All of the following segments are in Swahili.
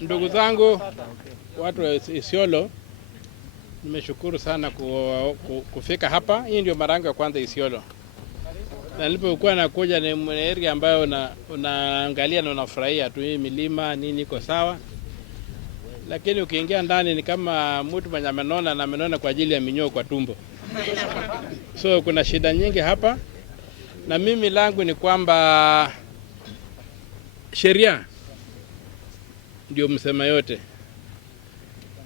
Ndugu zangu, watu wa Isiolo, nimeshukuru sana kufika hapa. Hii ndio mara yangu ya kwanza Isiolo. Na nilipokuwa nakuja ni area ambayo unaangalia na unafurahia tu, hii milima nini iko sawa. Lakini ukiingia ndani ni kama mtu mwenye amenona kwa ajili ya minyoo kwa tumbo. So kuna shida nyingi hapa. Na mimi langu ni kwamba sheria ndio msema yote.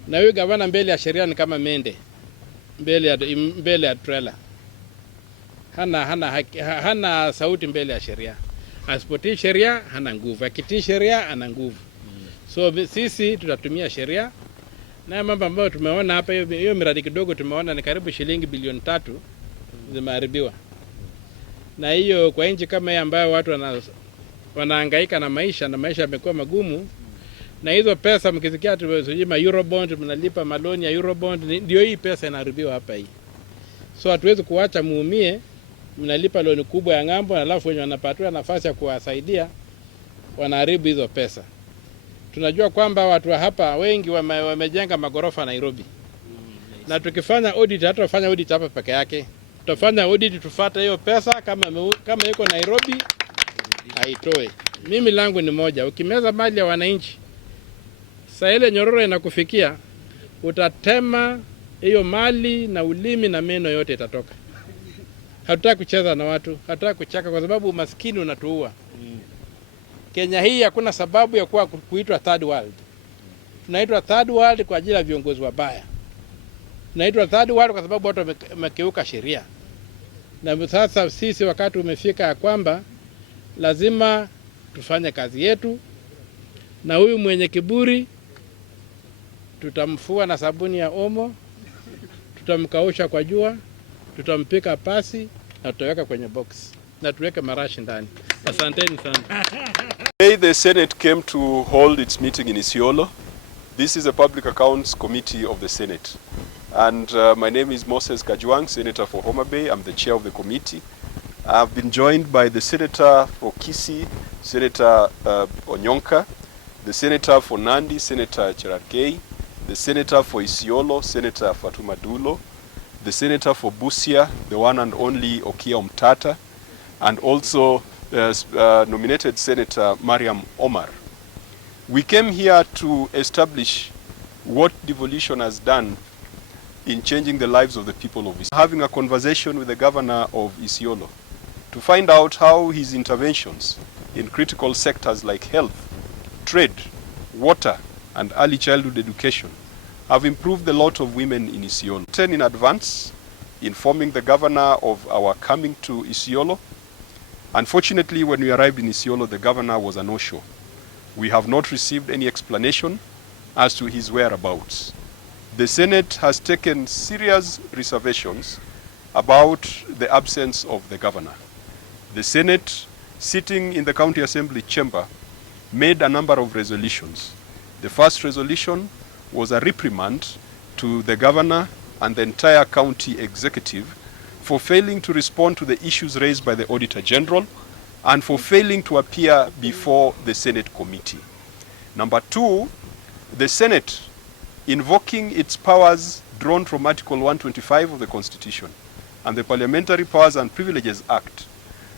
Na huyu gavana mbele ya sheria ni kama mende mbele ya trailer. Hana sauti mbele ya sheria. Asipotii sheria hana nguvu, akitii sheria ana nguvu. So sisi tutatumia sheria. Na mambo ambayo tumeona hapa, hiyo miradi kidogo tumeona ni karibu shilingi bilioni 3 zimeharibiwa. Na hiyo kwa nchi kama hii ambayo watu wanahangaika na maisha yamekuwa magumu, na hizo pesa mkisikia tunasema Eurobond, mnalipa maloni ya Eurobond, ndio hii pesa inaharibiwa hapa hii. So hatuwezi kuacha muumie, mnalipa loni kubwa ya ng'ambo, alafu wenye wanapatiwa nafasi ya kuwasaidia wanaharibu hizo pesa. Tunajua kwamba watu wa hapa wengi wamejenga magorofa Nairobi. Na tukifanya audit, hata tufanya audit hapa peke yake. Tutafanya audit tufuate hiyo pesa kama iko Nairobi haitoe. Mimi langu ni moja, ukimeza mali ya wananchi, saa ile nyororo inakufikia, utatema hiyo mali na ulimi na meno yote itatoka. Hatutaki kucheza na watu, hatutaki kuchaka kwa sababu umaskini unatuua. Kenya hii hakuna sababu ya kuitwa third world. Tunaitwa third world kwa ajili ya viongozi wabaya. Tunaitwa third world kwa sababu watu wamekeuka sheria. Na sasa sisi wakati umefika ya kwamba lazima tufanye kazi yetu, na huyu mwenye kiburi tutamfua na sabuni ya omo, tutamkausha kwa jua, tutampika pasi na tutaweka kwenye box na tuweke marashi ndani. Asanteni sana. Today the Senate came to hold its meeting in Isiolo. This is a Public Accounts Committee of the Senate. And my name is Moses Kajwang, Senator for Homa Bay. I'm the chair of the committee. I've been joined by the Senator for Kisii, Senator Onyonka, the Senator for Nandi, Senator Cherargei, the Senator for Isiolo, Senator Fatuma Dulo, the Senator for Busia, the one and only Omtatah, and also nominated Senator Mariam Omar. We came here to establish what devolution has done in changing the lives of the people of Isiolo. Having a conversation with the governor of Isiolo to find out how his interventions in critical sectors like health, trade, water, and early childhood education have improved the lot of women in Isiolo. In advance, informing the governor of our coming to Isiolo. Unfortunately, when we arrived in Isiolo, the governor was a no-show. We have not received any explanation as to his whereabouts. The Senate has taken serious reservations about the absence of the governor. The Senate, sitting in the County Assembly chamber, made a number of resolutions. The first resolution was a reprimand to the governor and the entire county executive for failing to respond to the issues raised by the Auditor General and for failing to appear before the Senate committee. Number 2, the Senate, invoking its powers drawn from Article 125 of the Constitution and the Parliamentary Powers and Privileges Act,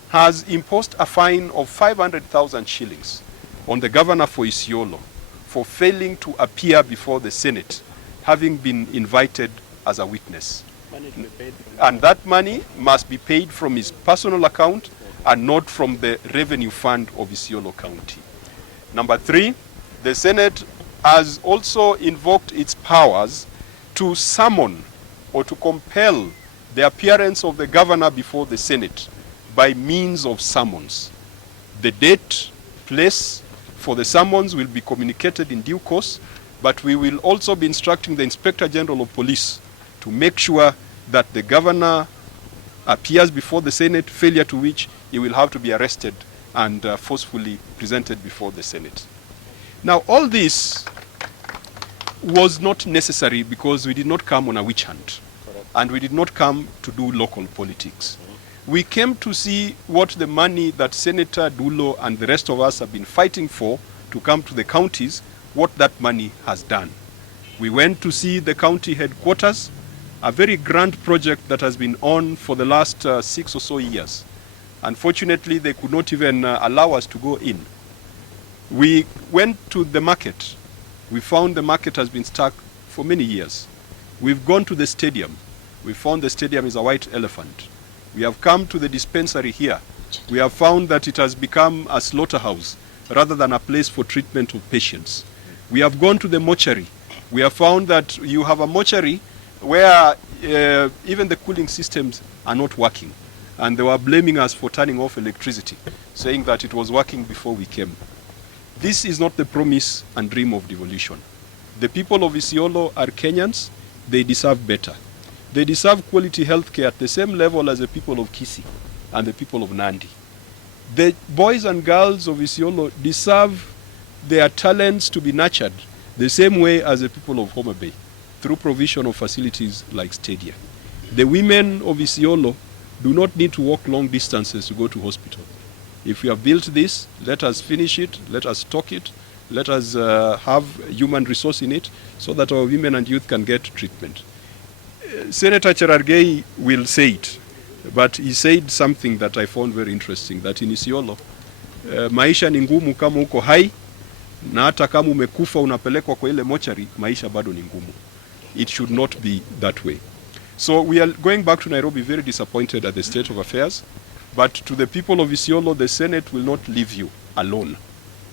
has imposed a fine of 500,000 shillings on the governor for Isiolo for failing to appear before the Senate, having been invited as a witness. And that money must be paid from his personal account and not from the revenue fund of Isiolo County. Number 3, the Senate has also invoked its powers to summon or to compel the appearance of the governor before the Senate by means of summons. The date, place for the summons will be communicated in due course, but we will also be instructing the Inspector General of Police to make sure that the governor appears before the Senate, failure to which he will have to be arrested and forcefully presented before the Senate. Now, all this was not necessary because we did not come on a witch hunt. And we did not come to do local politics. We came to see what the money that Senator Dulo and the rest of us have been fighting for to come to the counties what that money has done. We went to see the county headquarters, a very grand project that has been on for the last 6 or so years. Unfortunately, they could not even allow us to go in. We went to the market. We found the market has been stuck for many years. We've gone to the stadium. We found the stadium is a white elephant. We have come to the dispensary here. We have found that it has become a slaughterhouse rather than a place for treatment of patients. We have gone to the mortuary. We have found that you have a mortuary where even the cooling systems are not working. And they were blaming us for turning off electricity, saying that it was working before we came. This is not the promise and dream of devolution. The people of Isiolo are Kenyans. They deserve better. They deserve quality health care at the same level as the people of Kisii and the people of Nandi. The boys and girls of Isiolo deserve their talents to be nurtured the same way as the people of Homa Bay, through provision of facilities like stadia. The women of Isiolo do not need to walk long distances to go to hospital. If we have built this, let us finish it, let us stock it, let us have human resource in it so that our women and youth can get treatment. Senator Cherargei will say it, but he said something that I found very interesting, that in Isiolo, maisha ni ngumu kama uko hai, na hata kama umekufa unapelekwa kwa ile mochari, maisha bado ni ngumu. It should not be that way. So we are going back to Nairobi very disappointed at the state of affairs, but to the people of Isiolo, the Senate will not leave you alone.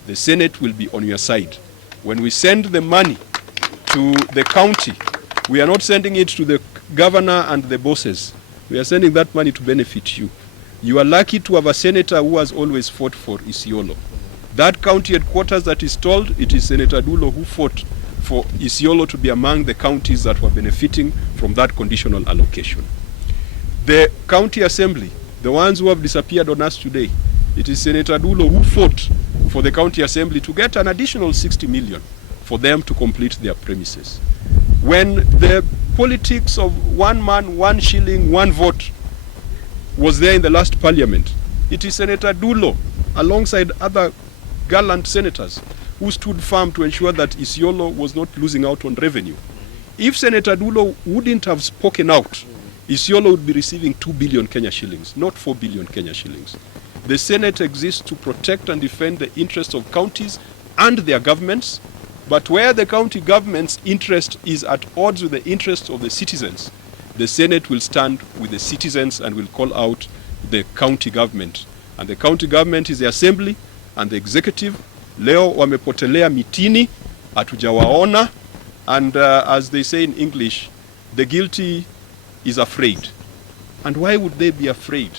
The Senate will be on your side. When we send the money to the county, we are not sending it to the governor and the bosses. We are sending that money to benefit you. You are lucky to have a senator who has always fought for Isiolo. That county headquarters that is told, it is Senator Dulo who fought for Isiolo to be among the counties that were benefiting from that conditional allocation. The county assembly, the ones who have disappeared on us today, it is Senator Dulo who fought for the county assembly to get an additional 60 million for them to complete their premises. When the politics of one man, one shilling, one vote was there in the last parliament, it is Senator Dulo, alongside other gallant senators, who stood firm to ensure that Isiolo was not losing out on revenue. If Senator Dulo wouldn't have spoken out, Isiolo would be receiving 2 billion Kenya shillings, not 4 billion Kenya shillings. The Senate exists to protect and defend the interests of counties and their governments, but where the county government's interest is at odds with the interests of the citizens, the Senate will stand with the citizens and will call out the county government. And the county government is the assembly and the executive. Leo wamepotelea mitini, hatujawaona, and as they say in English, the guilty is afraid. And why would they be afraid?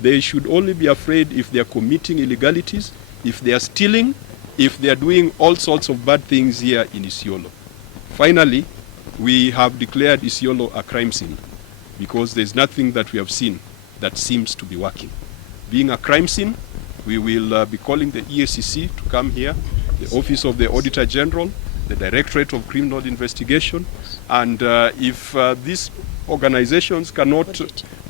They should only be afraid if they are committing illegalities, if they are stealing, if they are doing all sorts of bad things here in Isiolo. Finally, we have declared Isiolo a crime scene because there's nothing that we have seen that seems to be working. Being a crime scene, we will be calling the EACC to come here, the Office of the Auditor General, the Directorate of Criminal Investigation, and if these organizations cannot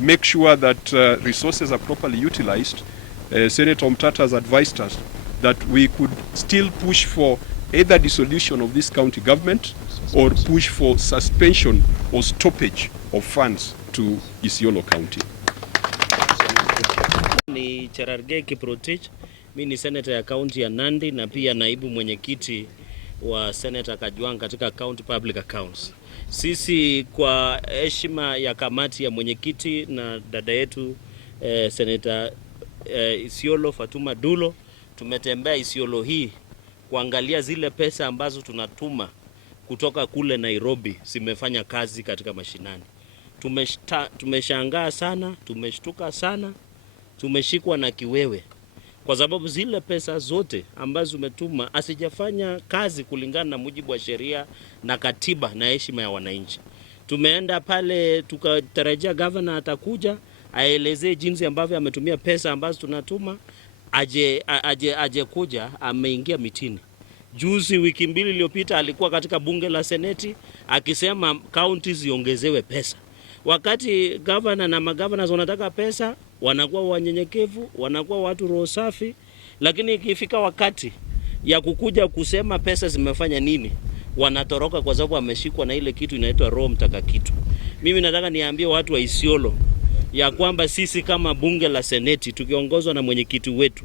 make sure that resources are properly utilized, Senator Omtatah has advised us that we could still push for either dissolution of this county government or push for suspension or stoppage of funds to Isiolo County. Ni Cherargei Kiprotich, mimi ni senator ya county ya Nandi na pia naibu mwenyekiti wa Senator Kajwang katika County Public Accounts. Sisi kwa heshima ya kamati ya mwenyekiti na dada yetu Senator Isiolo Fatuma Dulo, tumetembea Isiolo hii kuangalia zile pesa ambazo tunatuma kutoka kule Nairobi zimefanya kazi katika mashinani. Tumeshangaa sana, tumeshtuka sana, tumeshikwa na kiwewe kwa sababu zile pesa zote ambazo umetuma asijafanya kazi kulingana na mujibu wa sheria na katiba na heshima ya wananchi. Tumeenda pale tukatarajia governor atakuja aelezee jinsi ambavyo ametumia pesa ambazo tunatuma, aje kuja ameingia mitini. Juzi wiki mbili iliyopita alikuwa katika bunge la seneti akisema counties ziongezewe pesa. Wakati governor na magovernors wanataka pesa, wanakuwa wanyenyekevu, wanakuwa watu roho safi, lakini ikifika wakati ya kukuja kusema pesa zimefanya nini, wanatoroka kwa sababu wameshikwa na ile kitu inaitwa roho mtakakitu. Mimi nataka niambie watu wa Isiolo ya kwamba sisi kama bunge la seneti tukiongozwa na mwenyekiti wetu,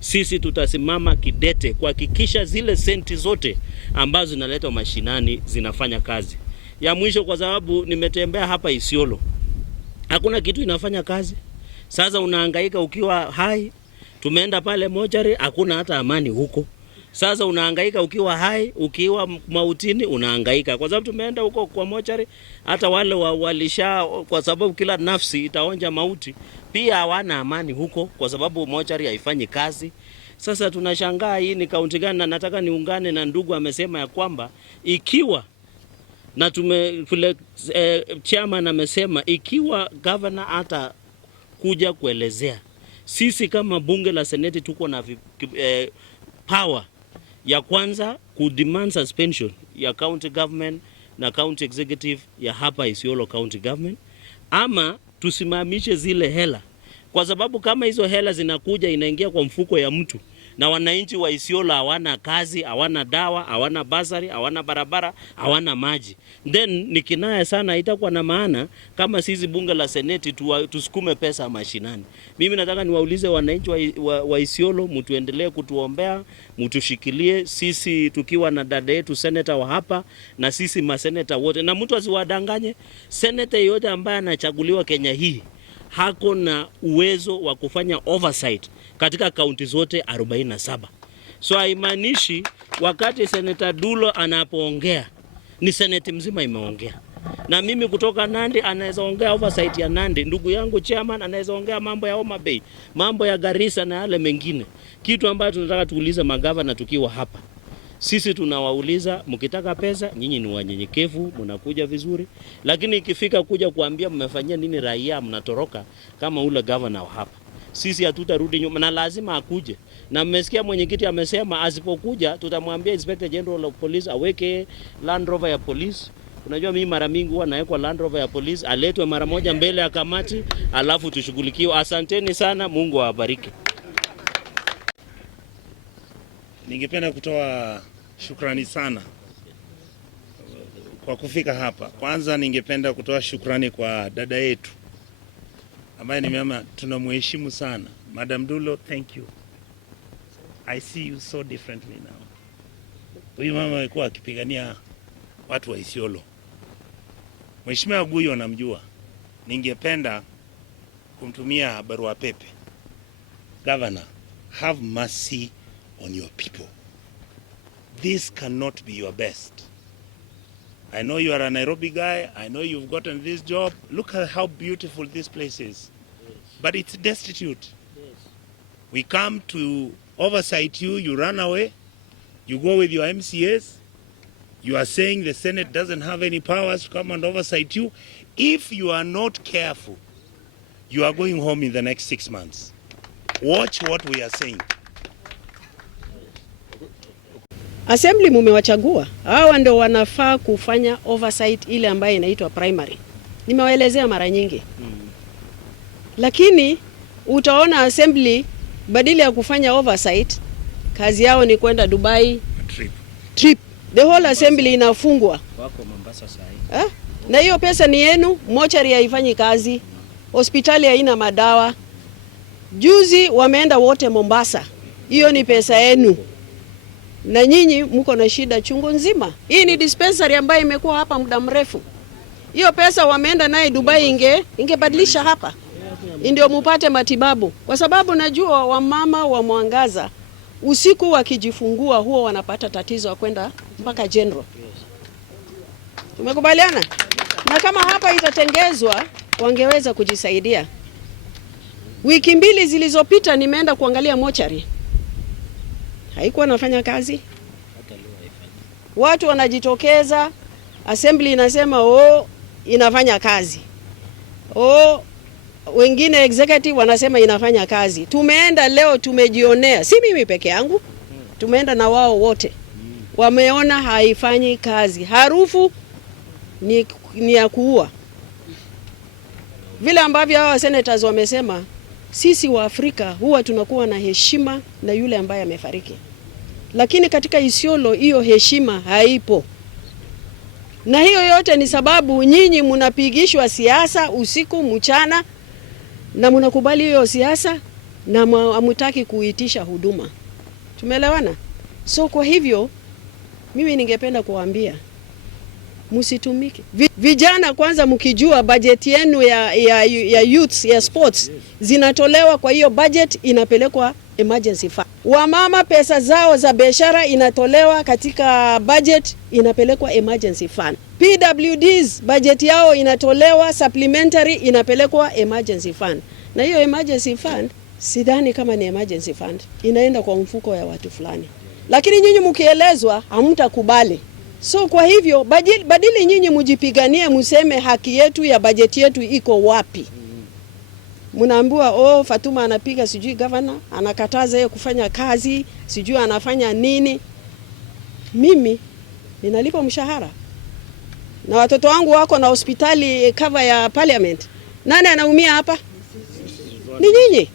sisi tutasimama kidete kuhakikisha zile senti zote ambazo zinaletwa mashinani zinafanya kazi. Ya mwisho, kwa sababu nimetembea hapa Isiolo, hakuna kitu inafanya kazi. Sasa unahangaika ukiwa hai, tumeenda pale mochari, hakuna hata amani huko. Sasa unahangaika ukiwa hai, ukiwa mautini unahangaika. Kwa sababu tumeenda huko kwa mochari, hata wale walisha, kwa sababu kila nafsi itaonja mauti, pia hawana amani huko kwa sababu mochari haifanyi kazi. Sasa tunashangaa hii ni kaunti gani? Na nataka niungane na ndugu amesema ya kwamba ikiwa na chairman amesema ikiwa governor hata kuja kuelezea, sisi kama bunge la seneti tuko na power ya kwanza kudemand suspension ya county government na county executive ya hapa Isiolo county government, ama tusimamishe zile hela, kwa sababu kama hizo hela zinakuja inaingia kwa mfuko ya mtu na wananchi wa Isiolo hawana kazi, hawana dawa, hawana basari, hawana barabara, hawana maji, then ni kinaya sana. Itakuwa na maana kama sisi bunge la seneti tusukume pesa mashinani. Mimi nataka niwaulize wananchi wa Isiolo, mtuendelee kutuombea, mtushikilie sisi tukiwa na dada yetu senator wa hapa na sisi maseneta wote, na mtu asiwadanganye. Senator yote ambaye anachaguliwa Kenya hii hako na uwezo wa kufanya oversight katika kaunti zote 47. So haimaanishi wakati Senator Dulo anapoongea ni seneti mzima imeongea. Na mimi kutoka Nandi anaweza ongea oversight ya Nandi, ndugu yangu chairman anaweza ongea mambo ya Homa Bay, mambo ya Garissa na yale mengine. Kitu ambacho tunataka tuulize magavana tukiwa hapa, sisi tunawauliza, mkitaka pesa nyinyi ni wanyenyekevu, mnakuja vizuri, lakini ikifika kuja kuambia mmefanyia nini raia, mnatoroka kama ule governor hapa. Sisi hatutarudi nyuma na lazima akuje. Na mmesikia mwenyekiti amesema asipokuja tutamwambia Inspector General of Police aweke Land Rover ya police. Unajua mimi mara mingi huwa nawekwa Land Rover ya police, aletwe mara moja mbele ya kamati, alafu tushughulikiwe. Asanteni sana, Mungu awabariki. Ningependa kutoa shukrani sana kwa kufika hapa. Kwanza ningependa kutoa shukrani kwa dada yetu ambaye nimeama tunamheshimu sana, Madam Dulo. Thank you. I see you so differently now. Huyu mama alikuwa akipigania watu wa Isiolo. Mheshimiwa Guyo namjua. Ningependa kumtumia barua pepe. Governor, have mercy on your people. This cannot be your best. I know you are a Nairobi guy. I know you've gotten this job. Look at how beautiful this place is. Yes. But it's destitute. Yes. We come to oversight you, you run away. You go with your MCAs. You are saying the Senate doesn't have any powers to come and oversight you. If you are not careful, you are going home in the next 6 months. Watch what we are saying. Assembly mumewachagua, hawa ndio wanafaa kufanya oversight ile ambayo inaitwa primary. Nimewaelezea mara nyingi. Lakini utaona assembly badala ya kufanya oversight, kazi yao ni kwenda Dubai trip. The whole assembly inafungwa. Wako Mombasa sasa. Na hiyo pesa ni yenu, mochari haifanyi kazi, hospitali haina madawa. Juzi wameenda wote Mombasa. Hiyo ni pesa yenu. Na nyinyi mko na shida chungu nzima. Hii ni dispensary ambayo imekuwa hapa muda mrefu. Hiyo pesa wameenda naye Dubai ingebadilisha hapa. Ndio mupate matibabu. Kwa sababu najua wamama wa Mwangaza usiku wakijifungua huwa wanapata tatizo ya kwenda mpaka general. Tumekubaliana? Na kama hapa itatengezwa wangeweza kujisaidia. Wiki 2 zilizopita nimeenda kuangalia mochari. Haikuwa nafanya kazi. Watu wanajitokeza, assembly inasema inafanya kazi. Wengine executive wanasema inafanya kazi. Tumeenda leo tumejionea, si mimi peke yangu. Tumeenda na wao wote. Wameona haifanyi kazi. Harufu ni ya kuua. Vile ambavyo hawa senators wamesema, sisi wa Afrika huwa tunakuwa na heshima na yule ambaye amefariki. lakini katika Isiolo hiyo heshima haipo. Na hiyo yote ni sababu nyinyi mnapigishwa siasa usiku mchana, na mnakubali hiyo siasa na hamtaki kuitisha huduma. Tumeelewana? So kwa hivyo mimi ningependa kuambia msitumike. Vijana kwanza, mkijua budget yenu ya youths ya sports zinatolewa, kwa hiyo budget inapelekwa emergency fund. Wamama pesa zao za biashara inatolewa katika budget inapelekwa emergency fund. PWDs budget yao inatolewa supplementary inapelekwa emergency fund. Na hiyo emergency fund sidhani kama ni emergency fund, inaenda kwa mfuko ya watu fulani. Lakini nyinyi mkielezwa hamtakubali. So kwa hivyo badili nyinyi mjipiganie, museme haki yetu ya bajeti yetu iko wapi. Mnaambiwa Fatuma anapiga sijui governor, anakataza yeye kufanya kazi, sijui anafanya nini. Mimi ninalipa mshahara. Na watoto wangu wako na hospitali cover ya parliament. Nani anaumia hapa? Ni nyinyi.